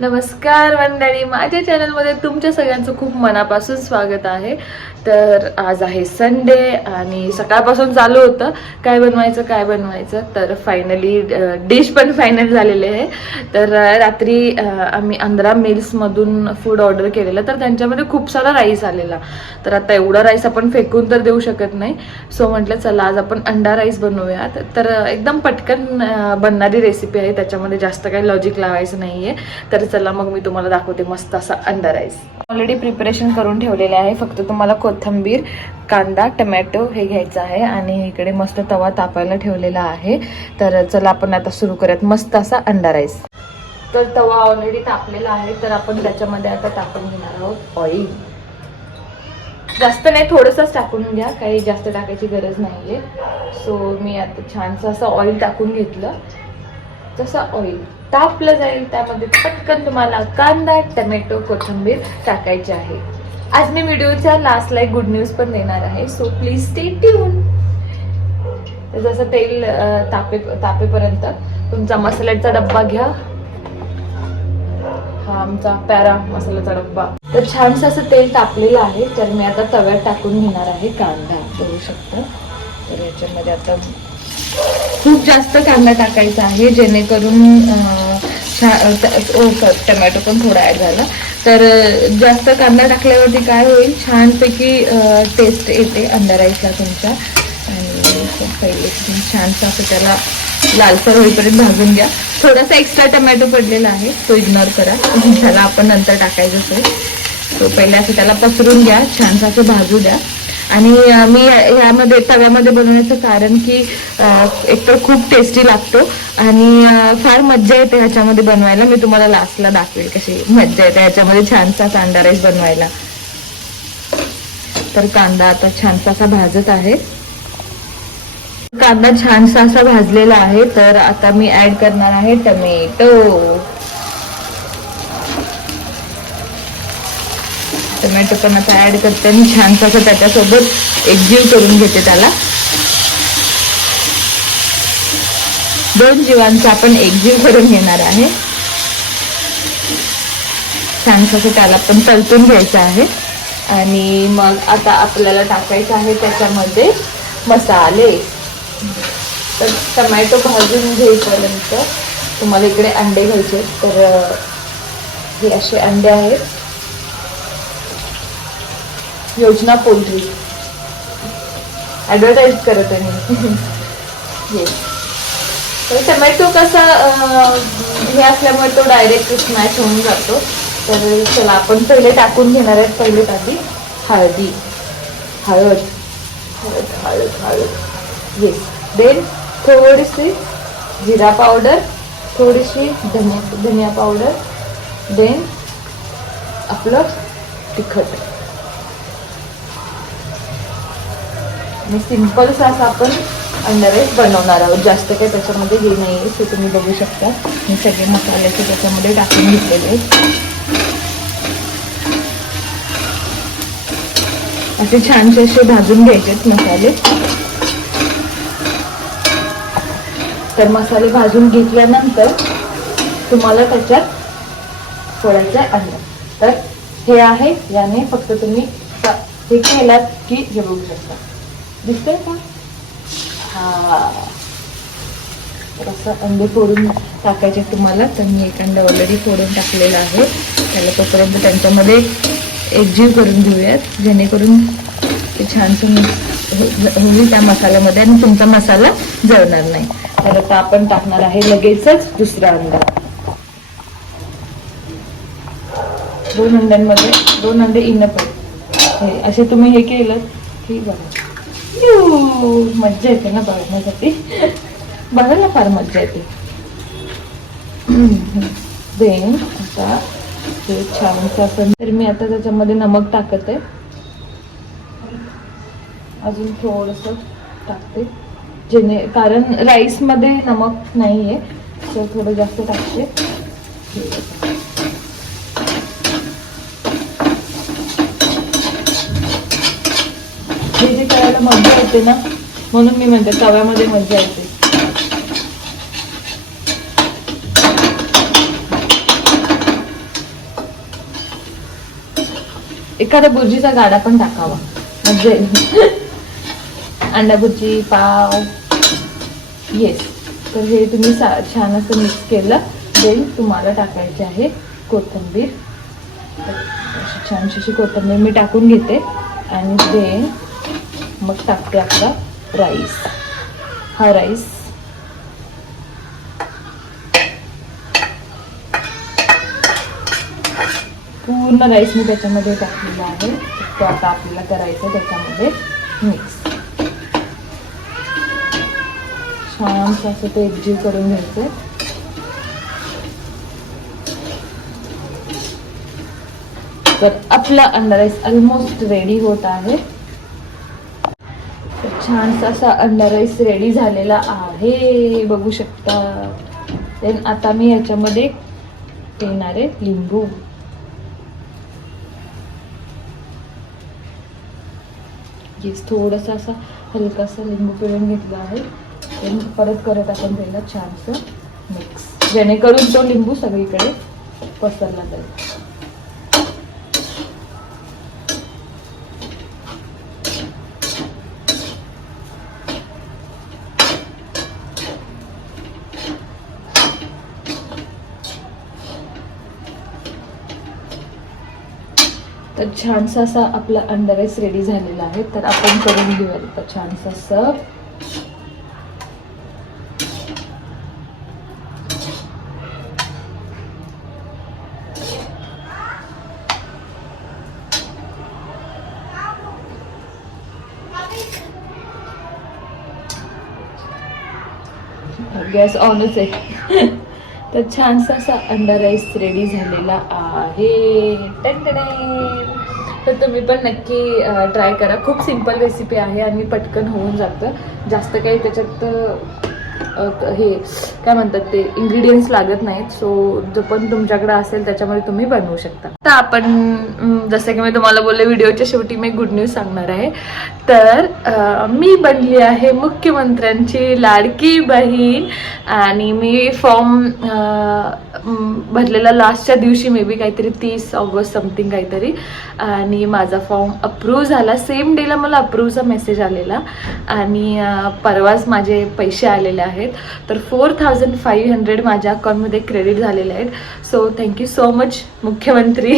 नमस्कार मंडळी. माझ्या चॅनलमध्ये तुमच्या सगळ्यांचं खूप मनापासून स्वागत आहे. तर आज आहे संडे आणि सकाळपासून चालू होतं. काय बनवायचं काय बनवायचं? तर फायनली डिश पण फायनल झालेले आहे. तर रात्री आम्ही आंध्रा मिल्समधून फूड ऑर्डर केलेलं. तर त्यांच्यामध्ये खूप सारा राईस आलेला. तर आता एवढा राईस आपण फेकून तर देऊ शकत नाही. सो म्हटलं चला आज आपण अंडा राईस बनवूयात. तर एकदम पटकन बनणारी रेसिपी आहे. त्याच्यामध्ये जास्त काही लॉजिक लावायचं नाही आहे तर चला मग मी तुम्हाला दाखवते मस्त असा अंडा राईस ऑलरेडी प्रिपरेशन करून ठेवलेले आहे. फक्त तुम्हाला कोथिंबीर कांदा टमॅटो हे घ्यायचं आहे आणि इकडे मस्त तवा तापायला ठेवलेला आहे. तर चला आपण आता सुरू करूयात. मस्त असा अंडा राईस. तर तवा ऑलरेडी तापलेला आहे. तर आपण त्याच्यामध्ये आता टाकून घेणार आहोत ऑइल जास्त नाही थोडंसंच टाकून घ्या. काही जास्त टाकायची गरज नाही आहे सो मी आता छानसं असं ऑइल टाकून घेतलं. जसं ऑइल तापलं जाईल त्यामध्ये पटकन तुम्हाला कांदा टमॅटो कोथिंबीर टाकायची आहे. आज मी व्हिडिओच्या लास्टला एक गुड न्यूज पण देणार आहे सो प्लीज स्टे ट्यून जसं तेल तापे तापेपर्यंत तुमचा मसाल्याचा डब्बा घ्या. हा आमचा पॅरा मसाल्याचा डब्बा. तर छानसं असं तेल तापलेलं आहे तर मी आता तव्यात टाकून घेणार आहे कांदा. बघू शकता. तर याच्यामध्ये आता खूप जास्त कांदा टाकायचा आहे जेणेकरून छा- टमॅटो पण थोडा ॲड झाला. तर जास्त कांदा टाकल्यावरती काय होईल? छानपैकी टेस्ट येते अंडा राईसला तुमच्या आणि पहिले छानसा छानसं असं त्याला लालसर होईपर्यंत भाजून घ्या. थोडासा एक्स्ट्रा टमॅटो पडलेला आहे तो इग्नोर करा. त्याला आपण नंतर टाकायचं असेल. तो पहिले असं त्याला पसरून घ्या छानसं असं भाजू द्या. आणि मी यामध्ये तव्यामध्ये बनवण्याचं कारण की एक एकतर खूप टेस्टी लागतो आणि फार मज्जा येते ह्याच्यामध्ये बनवायला. मी तुम्हाला लास्टला दाखवेल कशी मज्जा येते ह्याच्यामध्ये छानसा कांदा राईस बनवायला. तर कांदा आता छानसा असा भाजत आहे. कांदा छानसा असा भाजलेला आहे तर आता मी ऍड करणार आहे टमेटो. टोमॅटो पण आता ऍड करते आणि छान कसं त्याच्यासोबत एकजीव करून घेते त्याला. दोन जीवांचा आपण एकजीव करून घेणार आहे. छान कसं त्याला पण तलतून घ्यायचं आहे. आणि मग आता आपल्याला टाकायचं आहे त्याच्यामध्ये मसाले. तर टमॅटो भाजून घेईपर्यंत तुम्हाला इकडे अंडे घ्यायचे आहेत. तर हे असे अंडे आहेत. योजना पोल्ट्री ॲडव्हर्टाईज करत आहे मी. येस तर टमॅटो कसा हे असल्यामुळे तो डायरेक्ट स्मॅश होऊन जातो. तर चला आपण पहिले टाकून घेणार आहेत पहिले आधी हळदी. हळद. हळद हळद हळद. येस देन थोडीशी जिरा पावडर थोडीशी धनिया धनिया पावडर देन आपलं तिखट. आणि सिम्पलसा असं आपण अंडा राईस बनवणार आहोत. जास्त काही त्याच्यामध्ये हे नाही आहे ते तुम्ही बघू शकता. मी सगळे मसाल्याचे त्याच्यामध्ये टाकून घेतलेले आहेत. असे छानसे असे भाजून घ्यायचे आहेत मसाले. तर मसाले भाजून घेतल्यानंतर तुम्हाला त्याच्यात सोडायचं अंडा. तर हे आहे याने फक्त तुम्ही हे केलात की हे बघू शकता. दिसतंय का? हा. असं अंडे फोडून टाकायचे तुम्हाला. तर मी एक अंडा ऑलरेडी फोडून टाकलेला आहे. त्याला तोपर्यंत त्यांच्यामध्ये एकजीव करून घेऊयात. जेणेकरून ते छानसून हो, होईल त्या मसाल्यामध्ये आणि तुमचा मसाला जळणार नाही. तर आता आपण टाकणार आहे लगेचच दुसरा अंडा. दोन अंड्यांमध्ये दोन अंडे इनप आहेत. हे असे तुम्ही हे केलं की बघा मज्जा येते ना बघण्यासाठी. बघायला फार मज्जा येते. देन आता ते छानसं असं तर मी आता त्याच्यामध्ये नमक टाकत. आहे अजून थोडस टाकते. जेणे कारण राईसमध्ये नमक नाही आहे तर थोडं जास्त टाकते. मजा येते ना? म्हणून मी म्हणते तव्यामध्ये मजा येते. एखाद्या बुर्जीचा गाडा पण टाकावा. म्हणजे अंडा भुर्जी पाव. येस तर हे तुम्ही सा छान असं मिक्स केलं. ते तुम्हाला टाकायचे आहे कोथिंबीर. अशी छानशी कोथिंबीर मी टाकून घेते. आणि ते मग टाकते आपला राईस हा राईस पूर्ण राईस मी त्याच्यामध्ये टाकलेला आहे. तो आता आपल्याला करायचं त्याच्यामध्ये मिक्स छान असं ते एकजीव करून घ्यायचं. तर आपला अंडा राईस ऑलमोस्ट रेडी होत आहे. छानसा असा अंडा राईस रेडी झालेला आहे. बघू शकता. देन आता मी याच्यामध्ये येणार आहे लिंबू. येस थोडंसं असा हलकासा लिंबू पिळून घेतला आहे. देन परत करत आपण त्याला छानसं मिक्स जेणेकरून तो लिंबू सगळीकडे पसरला जाईल. तर छानसा असा आपला अंडा राईस रेडी झालेला आहे. तर आपण करून घेऊया तर छानसा सर्व गॅस ऑनच आहे. तर छानसा असा अंडा राईस रेडी झालेला आहे. तर तुम्ही पण नक्की ट्राय करा. खूप सिंपल रेसिपी आहे आणि पटकन होऊन जातं. जास्त काही त्याच्यात हे काय म्हणतात ते इन्ग्रेडियंट्स लागत नाहीत. सो जो पण तुमच्याकडे असेल त्याच्यामध्ये तुम्ही बनवू शकता. तर आपण जसं की मी तुम्हाला बोलले व्हिडिओच्या शेवटी मी गुड न्यूज सांगणार आहे. तर मी बनली आहे मुख्यमंत्र्यांची लाडकी बहीण. आणि मी फॉर्म भरलेला लास्टच्या दिवशी मे बी काहीतरी तीस ऑगस्ट समथिंग काहीतरी. आणि माझा फॉर्म अप्रूव्ह झाला. सेम डेला मला अप्रूव्हचा मेसेज आलेला. आणि परवाच माझे पैसे आलेले आहेत. तर फोर थाउजंड फाईव्ह हंड्रेड माझ्या अकाउंटमध्ये क्रेडिट झालेले आहेत. सो थँक्यू सो मच मुख्यमंत्री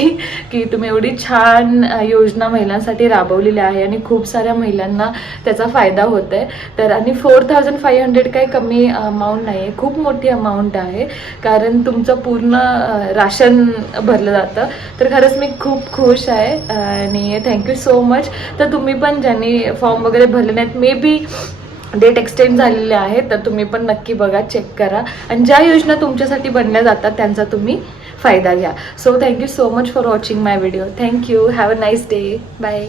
की तुम्ही एवढी छान योजना महिलांसाठी राबवलेली आहे आणि खूप साऱ्या महिलांना त्याचा फायदा होत आहे तर आणि फोर थाउजंड फाईव्ह हंड्रेड काही कमी अमाऊंट नाही आहे खूप मोठी अमाऊंट आहे. कारण तुमचं पूर्ण राशन भरलं जातं. तर खरंच मी खूप खुश आहे. आणि थँक्यू सो मच तर तुम्ही पण ज्यांनी फॉर्म वगैरे भरले नाहीत मे बी डेट एक्सटेंड झालेले आहे तर तुम्ही पण नक्की बघा चेक करा. आणि ज्या योजना तुमच्यासाठी बनल्या जातात त्यांचा तुम्ही फायदा घ्या. So thank you so much for watching my video thank you have a nice day bye